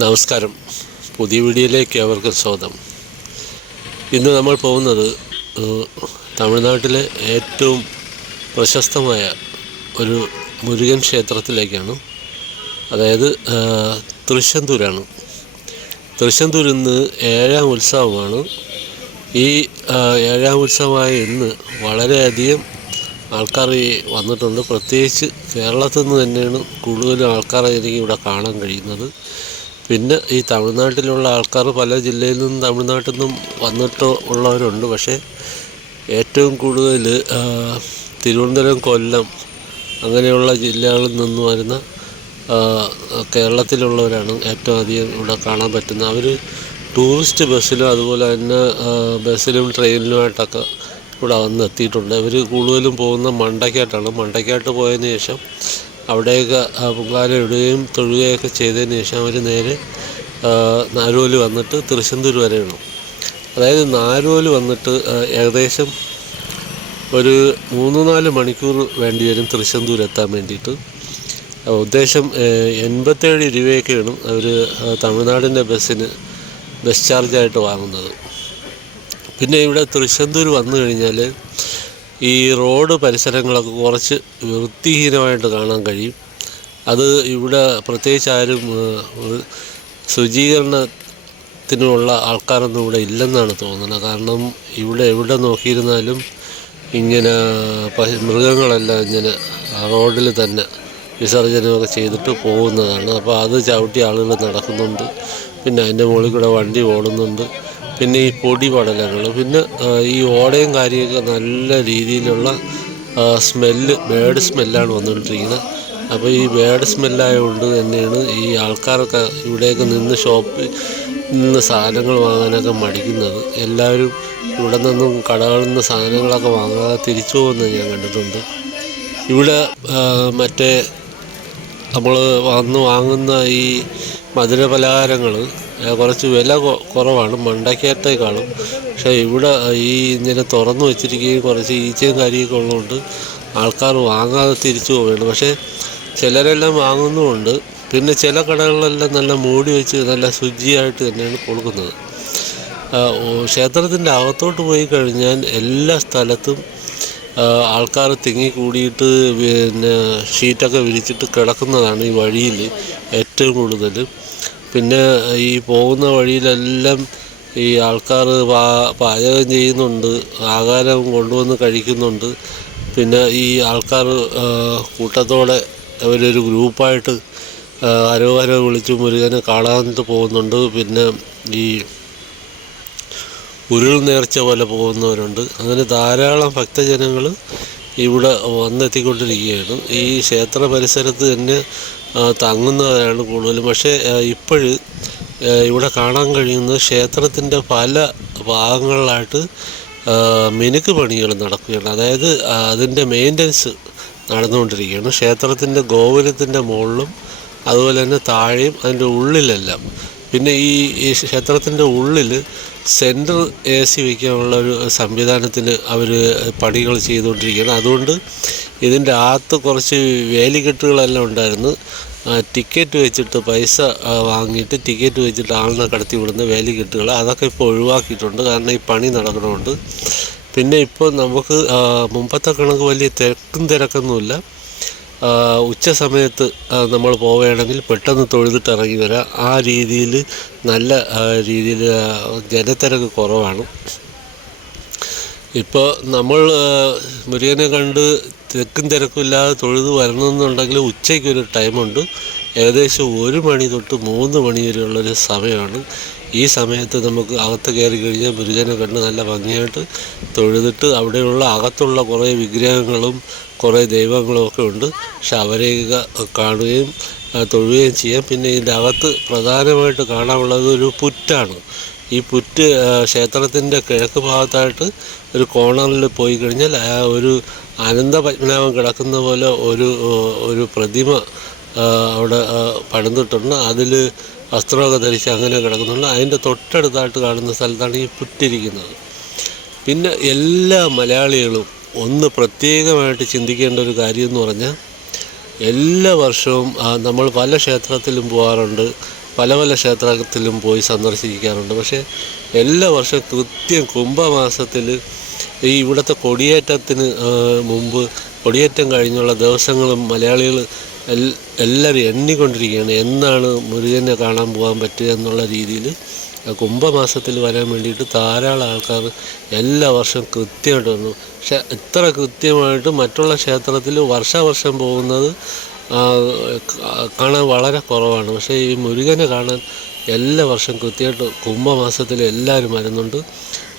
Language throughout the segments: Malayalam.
നമസ്കാരം. പുതിയ വീഡിയോയിലേക്ക് അവർക്ക് സ്വാഗതം. ഇന്ന് നമ്മൾ പോകുന്നത് തമിഴ്നാട്ടിലെ ഏറ്റവും പ്രശസ്തമായ ഒരു മുരുകൻ ക്ഷേത്രത്തിലേക്കാണ്. അതായത് തൃശ്ശന്തൂരാണ് തൃശ്ശന്തൂർ ഇന്ന് ഏഴാം ഉത്സവമാണ്. ഈ ഏഴാം ഉത്സവമായ ഇന്ന് വളരെയധികം ആൾക്കാർ വന്നിട്ടുണ്ട്. പ്രത്യേകിച്ച് കേരളത്തിൽ നിന്ന് തന്നെയാണ് കൂടുതലും ആൾക്കാരെ എനിക്ക് ഇവിടെ കാണാൻ കഴിയുന്നത്. പിന്നെ ഈ തമിഴ്നാട്ടിലുള്ള ആൾക്കാർ പല ജില്ലയിൽ നിന്നും തമിഴ്നാട്ടിൽ നിന്നും വന്നിട്ട് ഉള്ളവരുണ്ട്. പക്ഷേ ഏറ്റവും കൂടുതൽ തിരുവനന്തപുരം കൊല്ലം അങ്ങനെയുള്ള ജില്ലകളിൽ നിന്ന് വരുന്ന കേരളത്തിലുള്ളവരാണ് ഏറ്റവും അധികം ഇവിടെ കാണാൻ പറ്റുന്നത്. അവർ ടൂറിസ്റ്റ് ബസ്സിലും അതുപോലെ തന്നെ ബസ്സിലും ട്രെയിനിലുമായിട്ടൊക്കെ ഇവിടെ വന്ന് എത്തിയിട്ടുണ്ട് ഇവർ കൂടുതലും പോകുന്ന മണ്ടയ്ക്കായിട്ടാണ് മണ്ടയ്ക്കായിട്ട് പോയതിന് ശേഷം അവിടെയൊക്കെ പൊങ്കാല ഇടുകയും തൊഴുകയൊക്കെ ചെയ്തതിന് ശേഷം അവർ നേരെ നാരോൽ വന്നിട്ട് തൃശ്ശന്തൂർ ഇടും. അതായത് നാരോൽ വന്നിട്ട് ഏകദേശം ഒരു മൂന്ന് നാല് മണിക്കൂർ വേണ്ടി വരും തൃശ്ശന്തൂർ എത്താൻ വേണ്ടിയിട്ട്. ഉദ്ദേശം എൺപത്തേഴ് രൂപയൊക്കെയാണ് അവർ തമിഴ്നാടിന്റെ ബസ്സിന് ബസ് ചാർജായിട്ട് വാങ്ങുന്നത്. പിന്നെ ഇവിടെ തൃശ്ശന്തൂർ വന്നു കഴിഞ്ഞാൽ ഈ റോഡ് പരിസരങ്ങളൊക്കെ കുറച്ച് വൃത്തിഹീനമായിട്ട് കാണാൻ കഴിയും. അത് ഇവിടെ പ്രത്യേകിച്ച് ആരും ശുചീകരണത്തിനുള്ള ആൾക്കാരൊന്നും ഇവിടെ ഇല്ലെന്നാണ് തോന്നുന്നത്. കാരണം ഇവിടെ എവിടെ നോക്കിയിരുന്നാലും ഇങ്ങനെ മൃഗങ്ങളെല്ലാം ഇങ്ങനെ റോഡിൽ തന്നെ വിസർജനമൊക്കെ ചെയ്തിട്ട് പോകുന്നതാണ്. അപ്പോൾ അത് ചവിട്ടി ആളുകൾ നടക്കുന്നുണ്ട്. പിന്നെ അതിന്റെ മുകളിൽ കൂടെ വണ്ടി ഓടുന്നുണ്ട്. പിന്നെ ഈ പൊടി പടലങ്ങൾ പിന്നെ ഈ ഓടയും കാര്യമൊക്കെ നല്ല രീതിയിലുള്ള സ്മെല്ല് ബേഡ് സ്മെല്ലാണ് വന്നുകൊണ്ടിരിക്കുന്നത്. അപ്പോൾ ഈ ബേഡ് സ്മെല്ലായതുകൊണ്ട് തന്നെയാണ് ഈ ആൾക്കാരൊക്കെ ഇവിടെയൊക്കെ നിന്ന് ഷോപ്പിൽ നിന്ന് സാധനങ്ങൾ വാങ്ങാനൊക്കെ മടിക്കുന്നത്. എല്ലാവരും ഇവിടെ നിന്നും കടകളിൽ നിന്ന് സാധനങ്ങളൊക്കെ വാങ്ങാതെ തിരിച്ചു പോകുന്നത് ഞാൻ കണ്ടിട്ടുണ്ട്. ഇവിടെ മറ്റേ നമ്മൾ വന്ന് വാങ്ങുന്ന ഈ മധുര പലഹാരങ്ങൾ കുറച്ച് വില കുറവാണ്. മണ്ടക്കേറ്റേക്കാളും. പക്ഷേ ഇവിടെ ഈ ഇങ്ങനെ തുറന്നു വെച്ചിരിക്കുകയും കുറച്ച് ഈച്ചയും കാര്യമൊക്കെ ഉള്ളതുകൊണ്ട് ആൾക്കാർ വാങ്ങാതെ തിരിച്ചു പോവുകയാണ്. പക്ഷേ ചിലരെല്ലാം വാങ്ങുന്നുമുണ്ട്. പിന്നെ ചില കടകളിലെല്ലാം നല്ല മൂടി വെച്ച് നല്ല ശുചിയായിട്ട് തന്നെയാണ് കൊടുക്കുന്നത്. ക്ഷേത്രത്തിന്റെ അകത്തോട്ട് പോയി കഴിഞ്ഞാൽ എല്ലാ സ്ഥലത്തും ആൾക്കാർ തിങ്ങി കൂടിയിട്ട് പിന്നെ ഷീറ്റൊക്കെ വിരിച്ചിട്ട് കിടക്കുന്നതാണ് ഈ വഴിയിൽ ഏറ്റവും കൂടുതൽ. പിന്നെ ഈ പോകുന്ന വഴിയിലെല്ലാം ഈ ആൾക്കാർ പാ പാചകം ചെയ്യുന്നുണ്ട് ആഹാരം കൊണ്ടുവന്ന് കഴിക്കുന്നുണ്ട്. പിന്നെ ഈ ആൾക്കാർ കൂട്ടത്തോടെ അവരൊരു ഗ്രൂപ്പായിട്ട് അരോഹര വിളിച്ച് മുരുകനെ കാണാൻ പോകുന്നുണ്ട്. പിന്നെ ഈ ഉരുൾ നേർച്ച പോലെ പോകുന്നവരുണ്ട്. അങ്ങനെ ധാരാളം ഭക്തജനങ്ങൾ ഇവിടെ വന്നെത്തിക്കൊണ്ടിരിക്കുകയാണ്. ഈ ക്ഷേത്ര പരിസരത്ത് തന്നെ തങ്ങുന്നവരാണ് കൂടുതലും. പക്ഷേ ഇപ്പോഴ് ഇവിടെ കാണാൻ കഴിയുന്നത് ക്ഷേത്രത്തിന്റെ പല ഭാഗങ്ങളിലായിട്ട് മിനുക്ക് പണികൾ നടക്കുകയാണ്. അതായത് അതിന്റെ മെയിന്റനൻസ് നടന്നുകൊണ്ടിരിക്കുകയാണ്. ക്ഷേത്രത്തിന്റെ ഗോപുരത്തിന്റെ മുകളിലും അതുപോലെ തന്നെ താഴെയും അതിന്റെ ഉള്ളിലെല്ലാം പിന്നെ ഈ ക്ഷേത്രത്തിന്റെ ഉള്ളിൽ സെൻട്രൽ എ സി വയ്ക്കാനുള്ള ഒരു സംവിധാനത്തിന് അവർ പണികൾ ചെയ്തുകൊണ്ടിരിക്കുകയാണ്. അതുകൊണ്ട് ഇതിന്റെ അകത്ത് കുറച്ച് വേലിക്കെട്ടുകളെല്ലാം ഉണ്ടായിരുന്നു. ടിക്കറ്റ് വെച്ചിട്ട് പൈസ വാങ്ങിയിട്ട് ടിക്കറ്റ് വെച്ചിട്ട് ആളിനെ കടത്തി വിടുന്ന വേലിക്കെട്ടുകൾ അതൊക്കെ ഇപ്പോൾ ഒഴിവാക്കിയിട്ടുണ്ട്. കാരണം ഈ പണി നടക്കണമുണ്ട് പിന്നെ ഇപ്പോൾ നമുക്ക് മുമ്പത്തെ കണക്ക് വലിയ തിരക്കും തിരക്കൊന്നുമില്ല. ഉച്ച സമയത്ത് നമ്മൾ പോവുകയാണെങ്കിൽ പെട്ടെന്ന് തൊഴുതിട്ട് ഇറങ്ങി വരാം. ആ രീതിയിൽ നല്ല രീതിയിൽ ജനത്തിരക്ക് കുറവാണ്. ഇപ്പോൾ നമ്മൾ മുരുകനെ കണ്ട് തിരക്കും തിരക്കുമില്ലാതെ തൊഴുത് വരണമെന്നുണ്ടെങ്കിൽ ഉച്ചയ്ക്കൊരു ടൈമുണ്ട്. ഏകദേശം ഒരു മണി തൊട്ട് മൂന്ന് മണി വരെയുള്ളൊരു സമയമാണ്. ഈ സമയത്ത് നമുക്ക് അകത്ത് കയറി കഴിഞ്ഞാൽ മുരുകനെ കണ്ട് നല്ല ഭംഗിയായിട്ട് തൊഴുതിട്ട് അവിടെയുള്ള അകത്തുള്ള കുറേ വിഗ്രഹങ്ങളും കുറേ ദൈവങ്ങളൊക്കെ ഉണ്ട്. പക്ഷെ അവരെ കാണുകയും തൊഴുകയും ചെയ്യാം. പിന്നെ ഇതിന്റെ അകത്ത് പ്രധാനമായിട്ട് കാണാനുള്ളത് ഒരു പുറ്റാണ്. ഈ പുറ്റ് ക്ഷേത്രത്തിന്റെ കിഴക്ക് ഭാഗത്തായിട്ട് ഒരു കോണറിൽ പോയി കഴിഞ്ഞാൽ ഒരു അനന്ത പത്മനാഭം കിടക്കുന്ന പോലെ ഒരു ഒരു പ്രതിമ അവിടെ പണിതിട്ടുണ്ട്. അതിൽ വസ്ത്രമൊക്കെ ധരിച്ച് അങ്ങനെ കിടക്കുന്നുണ്ട്. അതിന്റെ തൊട്ടടുത്തായിട്ട് കാണുന്ന സ്ഥലത്താണ് ഈ പുറ്റിരിക്കുന്നത്. പിന്നെ എല്ലാ മലയാളികളും ഒന്ന് പ്രത്യേകമായിട്ട് ചിന്തിക്കേണ്ട ഒരു കാര്യം എന്ന് പറഞ്ഞാൽ എല്ലാ വർഷവും നമ്മൾ പല ക്ഷേത്രത്തിലും പോകാറുണ്ട് പല പല ക്ഷേത്രത്തിലും പോയി സന്ദർശിക്കാറുണ്ട്. പക്ഷേ എല്ലാ വർഷവും കൃത്യം കുംഭമാസത്തിൽ ഈ ഇവിടുത്തെ കൊടിയേറ്റത്തിന് മുമ്പ് കൊടിയേറ്റം കഴിഞ്ഞുള്ള ദിവസങ്ങളും മലയാളികൾ എല്ലാവരും എണ്ണിക്കൊണ്ടിരിക്കുകയാണ്. എന്നാണ് മുരുകനെ കാണാൻ പോകാൻ പറ്റുക എന്നുള്ള രീതിയിൽ കുംഭമാസത്തിൽ വരാൻ വേണ്ടിയിട്ട് ധാരാളം ആൾക്കാർ എല്ലാ വർഷവും കൃത്യമായിട്ട് വന്നു. പക്ഷെ ഇത്ര കൃത്യമായിട്ട് മറ്റുള്ള ക്ഷേത്രത്തിൽ വർഷാവർഷം പോകുന്നത് കാണാൻ വളരെ കുറവാണ്. പക്ഷേ ഈ മുരുകനെ കാണാൻ എല്ലാ വർഷം കൃത്യമായിട്ട് കുംഭമാസത്തിൽ എല്ലാവരും വരുന്നുണ്ട്.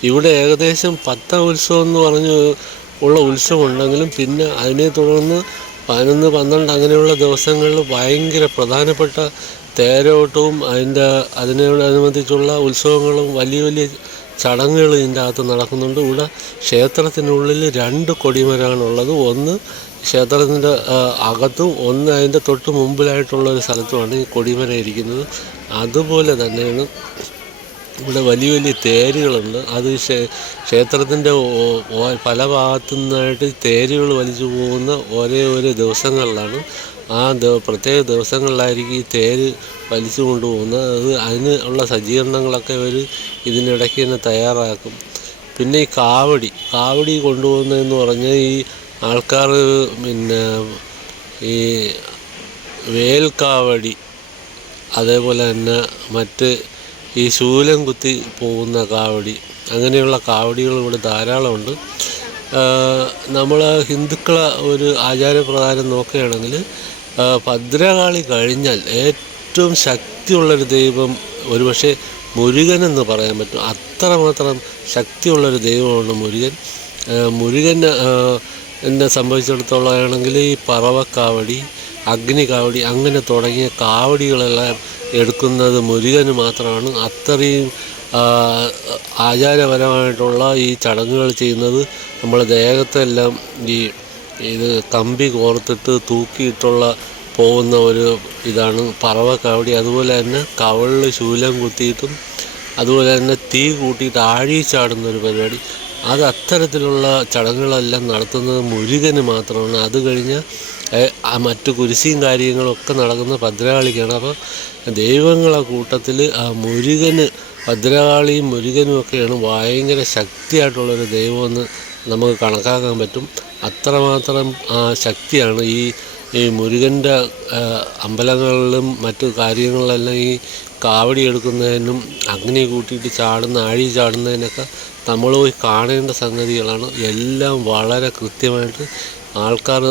ഇവിടെ ഏകദേശം പത്താം ഉത്സവം എന്ന് പറഞ്ഞ് ഉള്ള ഉത്സവം ഉണ്ടെങ്കിലും പിന്നെ അതിനെ തുടർന്ന് പതിനൊന്ന് പന്ത്രണ്ട് അങ്ങനെയുള്ള ദിവസങ്ങളിൽ ഭയങ്കര പ്രധാനപ്പെട്ട തേരോട്ടവും അതിന്റെ അതിനോടനുബന്ധിച്ചുള്ള ഉത്സവങ്ങളും വലിയ വലിയ ചടങ്ങുകൾ ഇതിന്റെ അകത്ത് നടക്കുന്നുണ്ട്. ഇവിടെ ക്ഷേത്രത്തിനുള്ളിൽ രണ്ട് കൊടിമരമാണുള്ളത് ഒന്ന് ക്ഷേത്രത്തിന്റെ അകത്തും ഒന്ന് അതിന്റെ തൊട്ട് മുമ്പിലായിട്ടുള്ള ഒരു സ്ഥലത്തുമാണ് ഈ കൊടിമരം ഇരിക്കുന്നത്. അതുപോലെ തന്നെയാണ് ഇവിടെ വലിയ വലിയ തേരുകളുണ്ട്. അത് ക്ഷേ- ക്ഷേത്രത്തിന്റെ പല ഭാഗത്തു നിന്നായിട്ട് തേരുകൾ വലിച്ചു പോകുന്ന ഒരേ ഒരേ ദിവസങ്ങളിലാണ് ആ പ്രത്യേക ദിവസങ്ങളിലായിരിക്കും ഈ തേര് വലിച്ചു കൊണ്ടുപോകുന്നത്. അത് അതിന് ഉള്ള സജ്ജീകരണങ്ങളൊക്കെ അവർ ഇതിനിടയ്ക്ക് തന്നെ തയ്യാറാക്കും. പിന്നെ ഈ കാവടി കാവടി കൊണ്ടുപോകുന്നതെന്ന് പറഞ്ഞാൽ ഈ ആൾക്കാർ പിന്നെ ഈ വേൽക്കാവടി അതേപോലെ തന്നെ മറ്റ് ഈ ശൂലം കുത്തി പോകുന്ന കാവടി അങ്ങനെയുള്ള കാവടികൾ ഇവിടെ ധാരാളമുണ്ട്. നമ്മൾ ഹിന്ദുക്കളെ ഒരു ആചാരപ്രകാരം നോക്കുകയാണെങ്കിൽ ഭദ്രകാളി കഴിഞ്ഞാൽ ഏറ്റവും ശക്തിയുള്ളൊരു ദൈവം ഒരുപക്ഷെ മുരുകൻ എന്ന് പറയാൻ പറ്റും. അത്രമാത്രം ശക്തിയുള്ളൊരു ദൈവമാണ് മുരുകൻ. മുരുകൻ എന്നെ സംബന്ധിച്ചിടത്തോളം ആണെങ്കിൽ ഈ പറവക്കാവടി അഗ്നികാവടി അങ്ങനെ തുടങ്ങിയ കാവടികളെല്ലാം എടുക്കുന്നത് മുരുകന് മാത്രമാണ്. അത്രയും ആചാരപരമായിട്ടുള്ള ഈ ചടങ്ങുകൾ ചെയ്യുന്നത് നമ്മൾ ദേഹത്തെല്ലാം ഈ ഇത് കമ്പി കോർത്തിട്ട് തൂക്കിയിട്ടുള്ള പോകുന്ന ഒരു ഇതാണ് പറവ കവടി. അതുപോലെ തന്നെ കവളിൽ ശൂലം കുത്തിയിട്ടും അതുപോലെ തന്നെ തീ കൂട്ടിയിട്ട് ആഴി ചാടുന്ന ഒരു പരിപാടി. അത് അത്തരത്തിലുള്ള ചടങ്ങുകളെല്ലാം നടത്തുന്നത് മുരുകന് മാത്രമാണ്. അത് കഴിഞ്ഞ് മറ്റു കുരിശിയും കാര്യങ്ങളൊക്കെ നടക്കുന്ന ഭദ്രകാളിക്കാണ്. അപ്പോൾ ദൈവങ്ങളെ കൂട്ടത്തിൽ ആ മുരുകന് ഭദ്രകാളിയും മുരുകനും ഒക്കെയാണ് ഭയങ്കര ശക്തിയായിട്ടുള്ളൊരു ദൈവമെന്ന് നമുക്ക് കണക്കാക്കാൻ പറ്റും. അത്രമാത്രം ശക്തിയാണ് ഈ ഈ മുരുകന്റെ അമ്പലങ്ങളിലും മറ്റു കാര്യങ്ങളിലെല്ലാം ഈ കാവടി എടുക്കുന്നതിനും അഗ്നി കൂട്ടിയിട്ട് ചാടുന്ന ആഴി ചാടുന്നതിനൊക്കെ നമ്മൾ പോയി കാണേണ്ട സംഗതികളാണ്. എല്ലാം വളരെ കൃത്യമായിട്ട് ആൾക്കാർ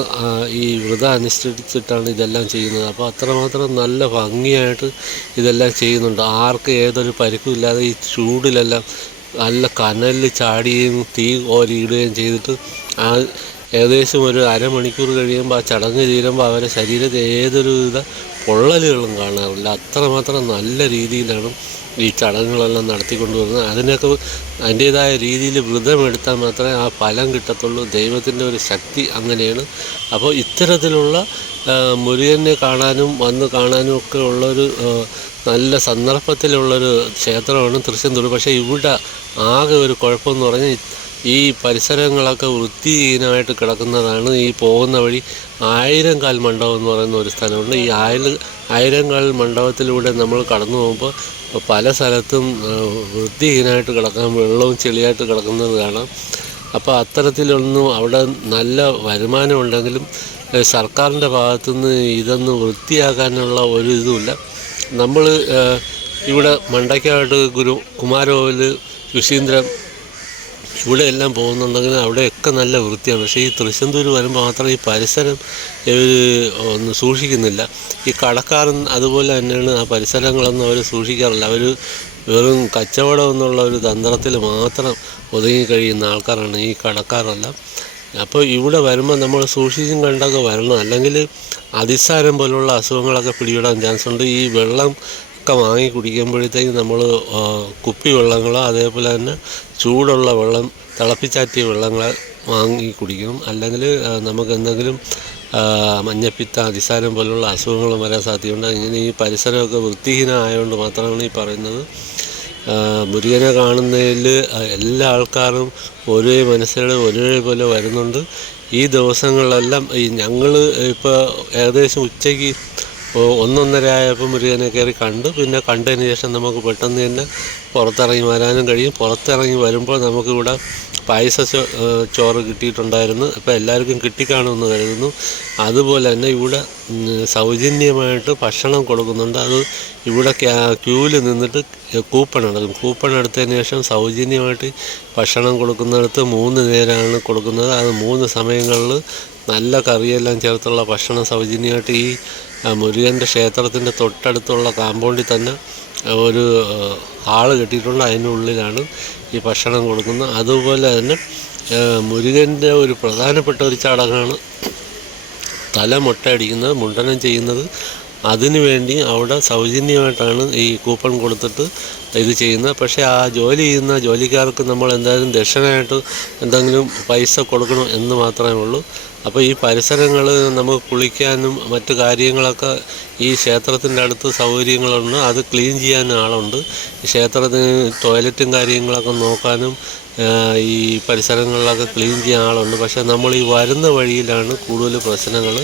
ഈ വ്രത അനുഷ്ഠിച്ചിട്ടാണ് ഇതെല്ലാം ചെയ്യുന്നത്. അപ്പോൾ അത്രമാത്രം നല്ല ഭംഗിയായിട്ട് ഇതെല്ലാം ചെയ്യുന്നുണ്ട്. ആർക്ക് ഏതൊരു പരിക്കും ഇല്ലാതെ ഈ ചൂടിലെല്ലാം നല്ല കനലിൽ ചാടിയും തീ കോരിയിടുകയും ചെയ്തിട്ട് ആ ഏകദേശം ഒരു അരമണിക്കൂർ കഴിയുമ്പോൾ ആ ചടങ്ങ് തീരുമ്പോൾ അവരെ ശരീരത്തിൽ ഏതൊരു വിധ പൊള്ളലുകളും കാണാറില്ല അത്രമാത്രം നല്ല രീതിയിലാണ് ഈ ചടങ്ങുകളെല്ലാം നടത്തിക്കൊണ്ട് വരുന്നത് അതിനൊക്കെ അതിന്റേതായ രീതിയിൽ വ്രതമെടുത്താൽ മാത്രമേ ആ ഫലം കിട്ടത്തുള്ളൂ. ദൈവത്തിന്റെ ഒരു ശക്തി അങ്ങനെയാണ്. അപ്പോൾ ഇത്തരത്തിലുള്ള മുരുകനെ കാണാനും വന്ന് കാണാനും ഒക്കെ ഉള്ളൊരു നല്ല സന്ദർഭത്തിലുള്ളൊരു ക്ഷേത്രമാണ് തൃശ്ശൂർ. പക്ഷേ ഇവിടെ ആകെ ഒരു കുഴപ്പമെന്ന് പറഞ്ഞാൽ ഈ പരിസരങ്ങളൊക്കെ വൃത്തിഹീനമായിട്ട് കിടക്കുന്നതാണ് ഈ പോകുന്ന വഴി ആയിരം കാൽ മണ്ഡപം എന്ന് പറയുന്ന ഒരു സ്ഥലമുണ്ട്. ഈ ആയിര ആയിരം കാൽ മണ്ഡപത്തിലൂടെ നമ്മൾ കടന്നു പോകുമ്പോൾ പല സ്ഥലത്തും വൃത്തിഹീനമായിട്ട് കിടക്കാൻ വെള്ളവും ചെളിയായിട്ട് കിടക്കുന്നത് കാണാം അപ്പോൾ അത്തരത്തിലൊന്നും അവിടെ നല്ല വരുമാനമുണ്ടെങ്കിലും സർക്കാരിന്റെ ഭാഗത്തുനിന്ന് ഇതൊന്നും വൃത്തിയാക്കാനുള്ള ഒരു ഇതുമില്ല. നമ്മൾ ഇവിടെ മണ്ടയ്ക്കായിട്ട് ഗുരു കുമാരകോവിൽ സുശീന്ദ്രം ഇവിടെ എല്ലാം പോകുന്നുണ്ടെങ്കിൽ അവിടെയൊക്കെ നല്ല വൃത്തിയാണ്. പക്ഷേ ഈ തൃശ്ശന്തൂർ വരുമ്പോൾ മാത്രം ഈ പരിസരം ഒന്ന് സൂക്ഷിക്കുന്നില്ല. ഈ കടക്കാരൻ അതുപോലെ തന്നെയാണ് ആ പരിസരങ്ങളൊന്നും അവർ സൂക്ഷിക്കാറില്ല. അവർ വെറും കച്ചവടം എന്നുള്ള ഒരു തന്ത്രത്തിൽ മാത്രം ഒതുങ്ങി കഴിയുന്ന ആൾക്കാരാണ് ഈ കടക്കാരെല്ലാം. അപ്പോൾ ഇവിടെ വരുമ്പോൾ നമ്മൾ സൂക്ഷിച്ചും കണ്ടൊക്കെ വരണം. അല്ലെങ്കിൽ അതിസാരം പോലുള്ള അസുഖങ്ങളൊക്കെ പിടിപെടാൻ ചാൻസ് ഉണ്ട്. ഈ വെള്ളം ഒക്കെ വാങ്ങി കുടിക്കുമ്പോഴത്തേക്ക് നമ്മൾ കുപ്പി വെള്ളങ്ങളോ അതേപോലെ തന്നെ ചൂടുള്ള വെള്ളം തിളപ്പിച്ചാറ്റിയ വെള്ളങ്ങൾ വാങ്ങി കുടിക്കണം. അല്ലെങ്കിൽ നമുക്ക് എന്തെങ്കിലും മഞ്ഞപ്പിത്ത അതിസാരം പോലുള്ള അസുഖങ്ങൾ വരാൻ സാധ്യതയുണ്ട്. ഇങ്ങനെ ഈ പരിസരമൊക്കെ വൃത്തിഹീനമായതുകൊണ്ട് മാത്രമാണ് ഈ പറയുന്നത്. മുരുകനെ കാണുന്നതിൽ എല്ലാ ആൾക്കാരും ഒരേ മനസ്സിലൂടെ ഒരേപോലെ വരുന്നുണ്ട്. ഈ ദിവസങ്ങളിലെല്ലാം ഈ ഞങ്ങൾ ഇപ്പോൾ ഏകദേശം ഉച്ചയ്ക്ക് ഒന്നൊന്നര ആയപ്പോൾ മുരുകനെ കയറി കണ്ടു. പിന്നെ കണ്ടതിന് ശേഷം നമുക്ക് പെട്ടെന്ന് തന്നെ പുറത്തിറങ്ങി വരാനും കഴിയും. പുറത്തിറങ്ങി വരുമ്പോൾ നമുക്കിവിടെ പായസ ചോറ് കിട്ടിയിട്ടുണ്ടായിരുന്നു. അപ്പോൾ എല്ലാവർക്കും കിട്ടിക്കാണുമെന്ന് കരുതുന്നു. അതുപോലെ തന്നെ ഇവിടെ സൗജന്യമായിട്ട് ഭക്ഷണം കൊടുക്കുന്നുണ്ട്. അത് ഇവിടെ ക്യൂവിൽ നിന്നിട്ട് കൂപ്പൺ എടുക്കും കൂപ്പൺ എടുത്തതിന് ശേഷം സൗജന്യമായിട്ട് ഭക്ഷണം കൊടുക്കുന്നിടത്ത് മൂന്ന് നേരമാണ് കൊടുക്കുന്നത്. അത് മൂന്ന് സമയങ്ങളിൽ നല്ല കറിയെല്ലാം ചേർത്തുള്ള ഭക്ഷണം സൗജന്യമായിട്ട് ഈ മുരുകന്റെ ക്ഷേത്രത്തിന്റെ തൊട്ടടുത്തുള്ള കാമ്പൗണ്ടിൽ തന്നെ ഒരു ഹാൾ കെട്ടിയിട്ടുണ്ട്. അതിനുള്ളിലാണ് ഈ ഭക്ഷണം കൊടുക്കുന്നത്. അതുപോലെ തന്നെ മുരുകന്റെ ഒരു പ്രധാനപ്പെട്ട ഒരു ചടങ്ങാണ് തല മുട്ടയടിക്കുന്നത് മുണ്ടനം ചെയ്യുന്നത്. അതിനു വേണ്ടി അവിടെ സൗജന്യമായിട്ടാണ് ഈ കൂപ്പൺ കൊടുത്തിട്ട് ഇത് ചെയ്യുന്നത്. പക്ഷേ ആ ജോലി ചെയ്യുന്ന ജോലിക്കാർക്ക് നമ്മൾ എന്തായാലും ദക്ഷിണയായിട്ട് എന്തെങ്കിലും പൈസ കൊടുക്കണം എന്ന് മാത്രമേ ഉള്ളൂ. അപ്പോൾ ഈ പരിസരങ്ങൾ നമുക്ക് കുളിക്കാനും മറ്റു കാര്യങ്ങളൊക്കെ ഈ ക്ഷേത്രത്തിന്റെ അടുത്ത് സൗകര്യങ്ങളുണ്ട്. അത് ക്ലീൻ ചെയ്യാനും ആളുണ്ട്. ക്ഷേത്രത്തിന് ടോയ്ലറ്റും കാര്യങ്ങളൊക്കെ നോക്കാനും ഈ പരിസരങ്ങളിലൊക്കെ ക്ലീൻ ചെയ്യാൻ ആളുണ്ട്. പക്ഷേ നമ്മൾ ഈ വരുന്ന വഴിയിലാണ് കൂടുതൽ പ്രശ്നങ്ങൾ.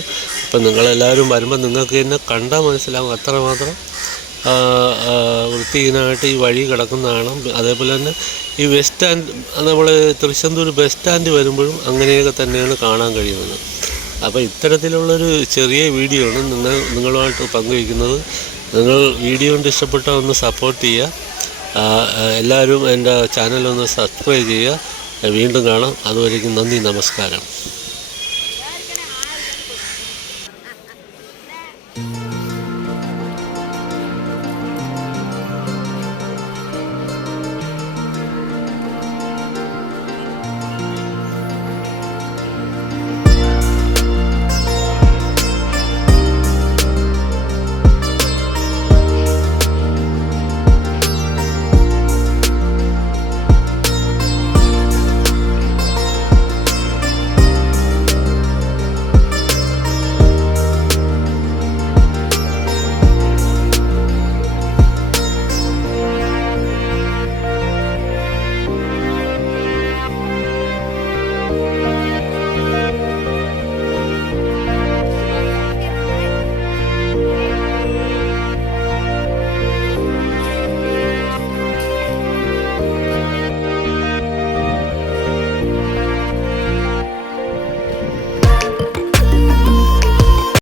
ഇപ്പം നിങ്ങളെല്ലാവരും വരുമ്പോൾ നിങ്ങൾക്ക് തന്നെ കണ്ടാൽ മനസ്സിലാവും അത്രമാത്രം വൃത്തിഹീനമായിട്ട് ഈ വഴി കിടക്കുന്നതാണ് അതേപോലെ തന്നെ ഈ ബസ് സ്റ്റാൻഡ് നമ്മൾ തൃശ്ശന്തൂർ ബസ് സ്റ്റാൻഡ് വരുമ്പോഴും അങ്ങനെയൊക്കെ തന്നെയാണ് കാണാൻ കഴിയുന്നത്. അപ്പോൾ ഇത്തരത്തിലുള്ളൊരു ചെറിയ വീഡിയോ ആണ് നിങ്ങൾ നിങ്ങളുമായിട്ട് പങ്കുവയ്ക്കുന്നത്. നിങ്ങൾ വീഡിയോ കൊണ്ട് ഇഷ്ടപ്പെട്ടാൽ ഒന്ന് സപ്പോർട്ട് ചെയ്യുക. എല്ലാവരും എന്റെ ചാനലൊന്ന് സബ്സ്ക്രൈബ് ചെയ്യുക. വീണ്ടും കാണാം. അതുവരേക്കും നന്ദി നമസ്കാരം.